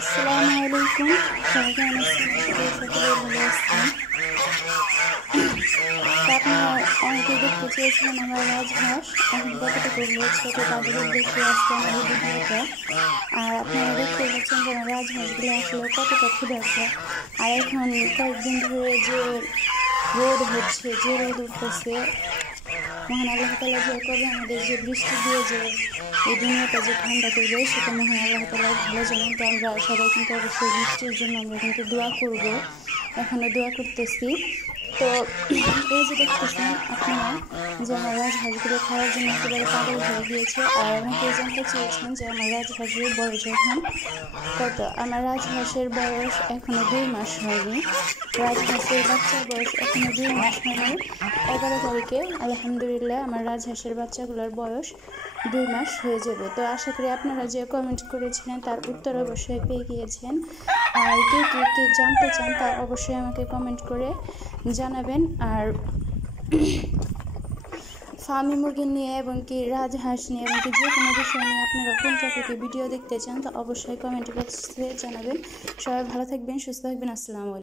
আসসালামু আলাইকুম। সবাই কেমন আছেন? আশা করি সকলে ভালো আছেন। তো আপনারা অনেকেই দেখতে চেয়েছিলেন আমার রাজহাঁস এখন কতটুকু হয়েছে, তো তাদেরকে দেখিয়ে আজকে আমার এই ভিডিওটা। আর আপনারা দেখতে পাচ্ছেন যে আমার রাজহাঁসগুলো আসলে কতটা ক্ষুধার্ত। আর এখন কয়েকদিন ধরে যে রোদ হচ্ছে, যে রোদ উঠতেছে, মহান আল্লাহ তাআলা যে কবে আমাদের যে বৃষ্টি দিয়ে যে এই দুনিয়াটা যে ঠান্ডা করবে, সেটা মহান আল্লাহ তাআলা ভালো জানেন। তো আমরা সবাই কিন্তু অবশ্যই বৃষ্টির জন্য আমরা কিন্তু দোয়া করব, এখনও দোয়া করতেছি। তো এই যে দেখতেছেন আপনারা যে আমার রাজহাঁসগুলো খাওয়ার জন্য একেবারে পাগল হয়ে গিয়েছে। আর অনেকেই জানতে চেয়েছেন যে আমার রাজহাঁসের বয়স এখন কত। আমার রাজহাঁসের বয়স এখনো 2 মাস হয়নি। রাজহাঁসের বাচ্চার বয়স এখনো 2 মাস হয়নি। 11 তারিখে আলহামদুলিল্লাহ আমার রাজহাঁসের বাচ্চাগুলোর বয়স 2 মাস হয়ে যাবে। তো আশা করি আপনারা যে কমেন্ট করেছিলেন তার উত্তর অবশ্যই পেয়ে গিয়েছেন। আর কে কে কে জানতে চান তা অবশ্যই আমাকে কমেন্ট করে জানাবেন। আর ফার্মি মুরগি নিয়ে এবং কি রাজহাঁস নিয়ে এবং কি যে কোনো বিষয় নিয়ে আপনারা কোন টপিকে ভিডিও দেখতে চান তা অবশ্যই কমেন্ট বক্সে জানাবেন। সবাই ভালো থাকবেন, সুস্থ থাকবেন। আসসালামু আলাইকুম।